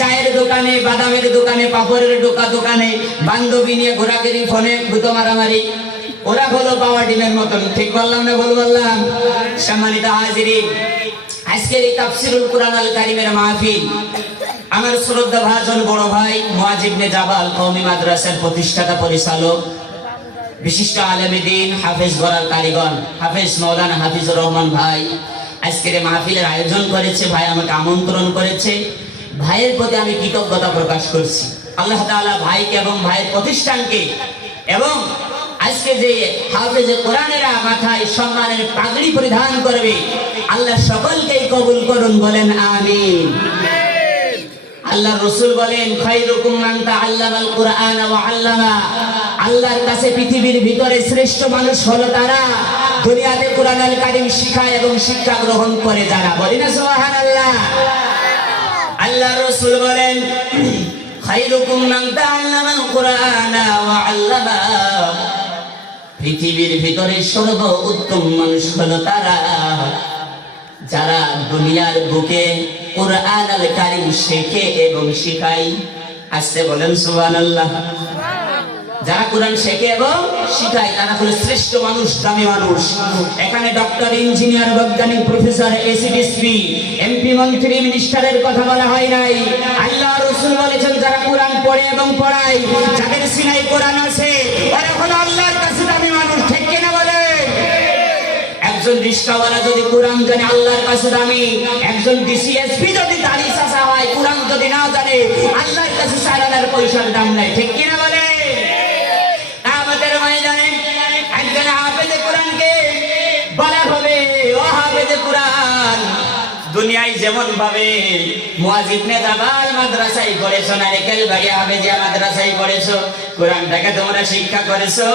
চায়ের দোকানে, বাদামের দোকানে, পাপড়ের দোকানে বান্ধবী নিয়ে ঘোরাঘুরি, ফোনে গুতো মারামারি, ওরা হলো বাবা ডিমের মতন। ঠিক বললাম না ভুল বললাম? সম্মানিত হাজিরিন, আজকের এই তাফসীরুল কুরআন আল কারীমের মাহফিল আমার শ্রদ্ধা ভাজন বড় ভাই মুআজ ইবনে জাবাল কওমি মাদ্রাসার প্রতিষ্ঠাতা পরিচালক, বিশিষ্ট আলেমে দ্বীন, হাফেজ গড়ার কারিগর হাফেজ মাওলানা হাফিজুর রহমান ভাই আজকের মাহফিলের আয়োজন করেছে। ভাই আমাকে আমন্ত্রণ করেছে, ভাইয়ের প্রতি আমি কৃতজ্ঞতা প্রকাশ করছি। আল্লাহ তাআলা ভাইকে এবং ভাইয়ের প্রতিষ্ঠানকে এবং আজকে যে হাফেজে কোরআনেরা মাথায় সম্মানের পাগড়ি পরিধান করবে, আল্লাহ সকলকেই কবুল করুন, বলেন আমিন। আল্লাহর রাসূল বলেন, খায়রুকুম মান তাআল্লামাল কুরআন ওয়া আল্লামা। আল্লাহর কাছে পৃথিবীর ভিতরে শ্রেষ্ঠ মানুষ হলো তারা দুনিয়াতে কুরআনুল কারীম শিখায় এবং শিক্ষা গ্রহণ করে যারা। বলি না সুবহানাল্লাহ। আল্লাহর রাসূল বলেন, খায়রুকুম মান তাআল্লামাল কুরআন ওয়া আল্লামা। পৃথিবীর ভিতরে সর্ব উত্তম মানুষ হলো তারা যারা দুনিয়ার বুকে কুরআন আল কারীম শেখে এবং শিখায়। আসতে বলেন সুবহানাল্লাহ। যারা কোরআন শেখে এবং শিখায় তারা হলো শ্রেষ্ঠ মানুষ, দামি মানুষ। এখানে ডক্টর, ইঞ্জিনিয়ার, বৈজ্ঞানিক, প্রফেসর, এসিডিএসপি, এমপি, মন্ত্রী, মিনিস্টারের কথা বলা হয় নাই। আল্লাহ রাসূল বলেছেন, যারা কোরআন পড়ে এবং পড়ায়, যাদের সিনায় কোরআন আছে, ওরা হলো আল্লাহর কাছে দামি মানুষ। ঠিক কিনা বলে? একজন রিকশাওয়ালা যদি কোরআন জানে, আল্লাহর কাছে দামি। একজন ডিসিএসপি যদি দাড়ি চাচা হয়, কোরআন যদি না জানে, আল্লাহর কাছে সারানার পয়সার দাম নাই। ঠিক কিনা বলে? আমাদের ময়দানে একজন হাফেজে কোরআনকে বলা হবে, ও হাফেজে কোরআন, দুনিয়ায় যেমন ভাবে মুআজ ইবনে জাবাল মাদ্রাসায় পড়েছো, নারিকেল বাড়ি হাফেজিয়া মাদ্রাসায় পড়েছো, কোরআনটাকে তোমরা শিক্ষা করেছো,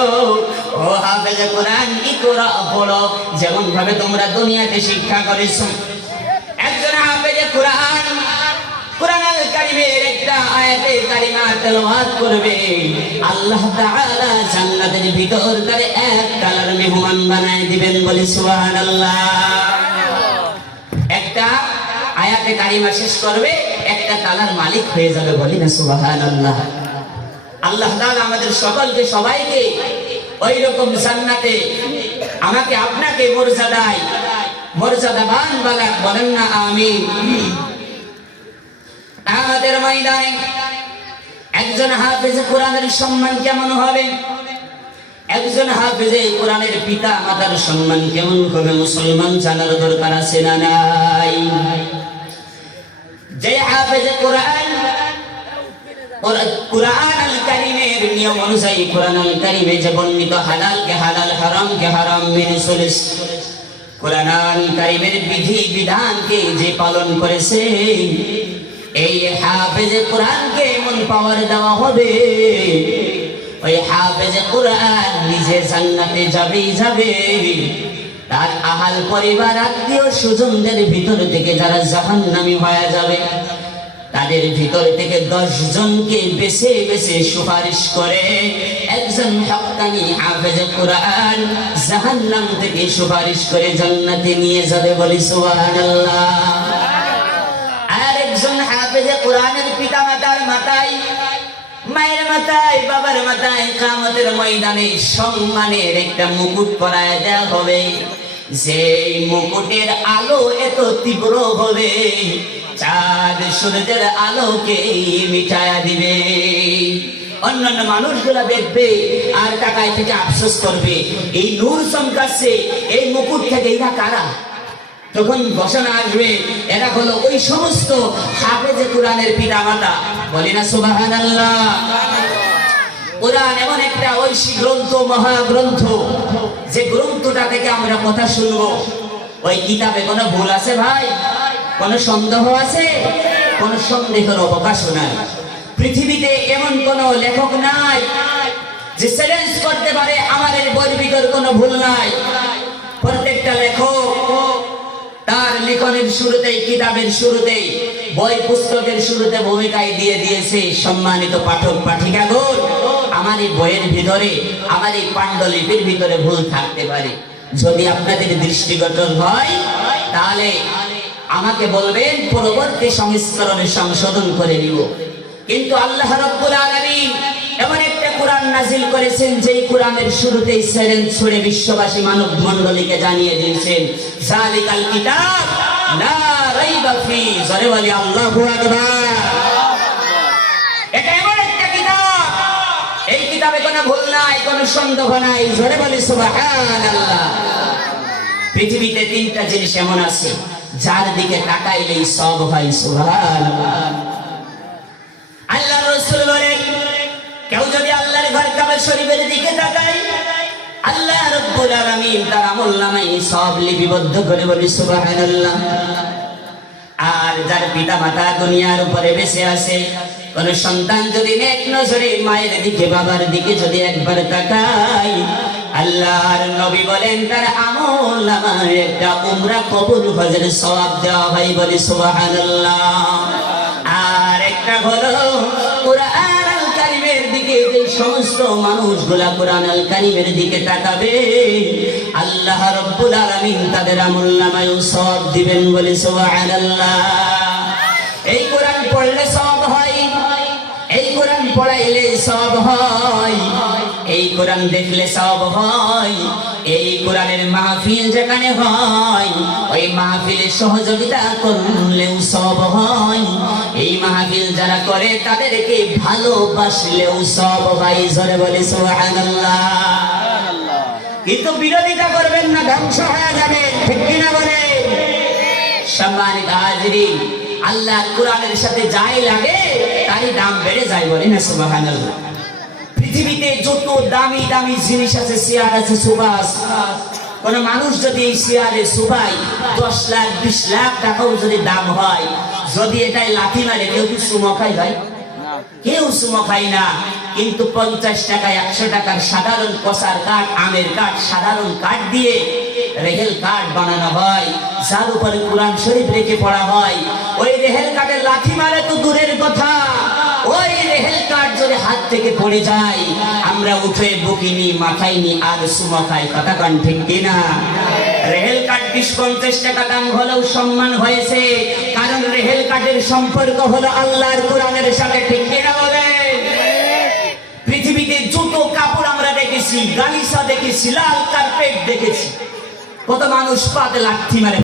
ও হাফেজে কোরআন ইকরা পড়ো, যেমন ভাবে তোমরা দুনিয়াতে শিক্ষা করেছো। একজন হাফেজে কোরআন কুরআনুল কারীমের একটা আয়াতে কারিমা তেলাওয়াত করবে, আল্লাহ তাআলা জান্নাতের ভিতর করে এক তালার মেহমান বানায় দিবেন। বলি সুবহানাল্লাহ। একটা আয়াতে কারিমা শেষ করবে, একটা তালার মালিক হয়ে যাবে। বলি না সুবহানাল্লাহ। আল্লাহ তাআলা আমাদের সকলকে, সবাইকে ওই রকম জান্নাতে আমাকে আপনাকে মর্যাদাবান বানাক। বলেন না আমিন। আমাদের ময়দানে একজন হাফেজে কোরআনের সম্মান কেমন হবে? একজন হাফেজে কোরআনের পিতা মাতার সম্মান কেমন হবে? মুসলমান জানার দরকার আছে না নাই? যে হাফেজে কুরআনুল কারীমের নিয়ম অনুযায়ী কুরআনুল কারীমে যে বর্ণিত হালালকে হালাল, হারামকে হারাম মেনে চলেছে, কুরআনুল কারীমের বিধি বিধানকে যে পালন করেছে, এই হাফেজে কোরআনকে এমন পাওয়ার দেওয়া হবে, ওই হাফেজে কোরআন নিজে জান্নাতে যাবেই যাবে। তার আহাল পরিবার, আত্মীয় স্বজনদের ভিতর থেকে যারা জাহান্নামী হয়ে যাবে, তাদের ভিতর থেকে 10 জনকে বেছে বেছে সুপারিশ করে একজন হক্কানি হাফেজে কোরআন জাহান্নাম থেকে সুপারিশ করে জান্নাতে নিয়ে যাবে। বলি সুবহানাল্লাহ। হাফেজে কোরআনের পিতা মাতার মাথায়, মায়ের মাথায়, বাবার মাথায় কিয়ামতের ময়দানে সম্মানের একটা মুকুট পরায় দেওয়া হবে, যে মুকুটের আলো এত তীব্র হবে, চাঁদ সূর্যের আলোকে মিটায়া দিবে। অন্যান্য মানুষগুলা দেখবে আর টাকায় থেকে আফসোস করবে, এই নূর চমকাচ্ছে, এই মুকুট থেকে এরা কারা? তখন ঘোষণা আসবে, এরা হলো ওই সমস্ত হাফেজে কোরআনের পিতা মাতা। বলি না সুবহানাল্লাহ। কোরআন এমন একটা ঐশী গ্রন্থ, মহাগ্রন্থ, যে গ্রন্থটা থেকে আমরা কথা শুনবো, ওই কিতাবে কোনো ভুল আছে ভাই? কোনো সন্দেহ আছে? কোনো সন্দেহের অবকাশ নাই। পৃথিবীতে এমন কোন লেখক নাই যে চ্যালেঞ্জ করতে পারে আমার এই বইয়ের ভিতর কোনো ভুল নাই। প্রত্যেকটা লেখক তার লিখনের শুরুতেই, কিতাবের শুরুতেই, বই পুস্তকের শুরুতে ভূমিকায় দিয়ে দিয়েছে, সম্মানিত পাঠক পাঠিকাগণ, আমার এই বইয়ের ভিতরে, আমার এই পাণ্ডুলিপির ভিতরে ভুল থাকতে পারে। যদি আপনাদের দৃষ্টিগোচর হয়, তাহলে আমাকে বলবেন, পরবর্তী সংস্করণে সংশোধন করে নিব। কিন্তু আল্লাহ রাব্বুল আলামিন এমন একটা কোরআন নাজিল করেছেন, যেই কোরআনের শুরুতেই চ্যালেঞ্জ ছুড়ে বিশ্ববাসী মানব মণ্ডলীকে জানিয়ে দিয়েছেন, যালিকাল কিতাব লা রাইবা ফি। জোরে বলি আল্লাহু আকবার। এটা এমন একটা কিতাব, এই কিতাবে কোনো ভুল নাই, কোনো সন্দেহ নাই। জোরে বলি সুবহানাল্লাহ। পৃথিবীতে তিনটা জিনিস এমন আছে যার দিকে তাকাইলেই সব হয়। সুবহানাল্লাহ। আল্লাহর রাসূল বলেন, কেউ যদি আল্লাহর ঘর কাবা শরীফের দিকে তাকায়, আল্লাহ রাব্বুল আলামিন তার আমলনামায় সব লিপিবদ্ধ করে। বলি সুবহানাল্লাহ। আর যার পিতা মাতা দুনিয়ার উপরে বেঁচে আছে, কোন সন্তান যদি নেক নজরে মায়ের দিকে বাবার দিকে যদি একবার তাকায়, আল্লাহর নবী বলেন তার আমলনামায় একটা উমরা কবুল হজের সওয়াব দেওয়া হয়। বলি সুবহানাল্লাহ। আর একটা হলো কুরআন আল কারীমের দিকে যে সমস্ত মানুষগুলা কুরআন আল কারীমের দিকে তাকাবে, আল্লাহ রাব্বুল আলামিন তাদের আমলনামায় সওয়াব দিবেন। বলি সুবহানাল্লাহ। এই কোরআন পড়লে সওয়াব হয়, এই কোরআন পড়াইলে সওয়াব হয়, এই কোরআন দেখলে সওয়াব হয়, এই কোরআনের মাহফিল যেখানে হয় ওই মাহফিলে সহযোগিতা করলেও সওয়াব হয়, এই মাহফিল যারা করে তাদেরকে ভালোবাসলেও সওয়াব হয়। জোরে বলি সুবহানাল্লাহ। কিন্তু বিরোধিতা করবেন না, ধ্বংস হয়ে যাবে। ঠিক কিনা বলে? সম্মানিত হাজিরিন, আল্লাহর কোরআনের সাথে যাই লাগে তারই দাম বেড়ে যায়। বলি না সুবহানাল্লাহ। পৃথিবীতে যত দামি দামি জিনিস আছে, চেয়ার আছে, সোফা আছে, কোন মানুষ যদি এই চেয়ারে সোফায় 10 লাখ 20 লাখ টাকাও যদি দাম হয়, যদি এটাই লাথি মারে, কেউ কি চুমো খায় ভাই? কেউ চুমো খায় না। কিন্তু 50 টাকা 100 টাকার সাধারণ কসার কাঠ, আমের কাঠ, সাধারণ কাঠ দিয়ে রেহেল কাঠ বানানো হয়, যার উপরে কোরআন শরীফ রেখে পড়া হয়। ওই রেহেল কাঠের লাথি মারে তো দূরের কথা, ওই রেহেল কাঠ যদি হাত থেকে পড়ে যায়, আমরা উঠে বকিনি, মাথাইনি, আর চুমো খাই। কথা কান ঠিক কিনা? রেহেল কাঠ 20-50 টাকা দাম হলেও সম্মান হয়েছে, কারণ রেহেল কাঠের সম্পর্ক হলো আল্লাহর কোরআনের সাথে। ঠিক কিনা বলে? পৃথিবীতে যত কাপড় আমরা দেখেছি, গালিচা দেখেছি, লাল কার্পেট দেখেছি, কত মানুষ পাতে লাথি মারে।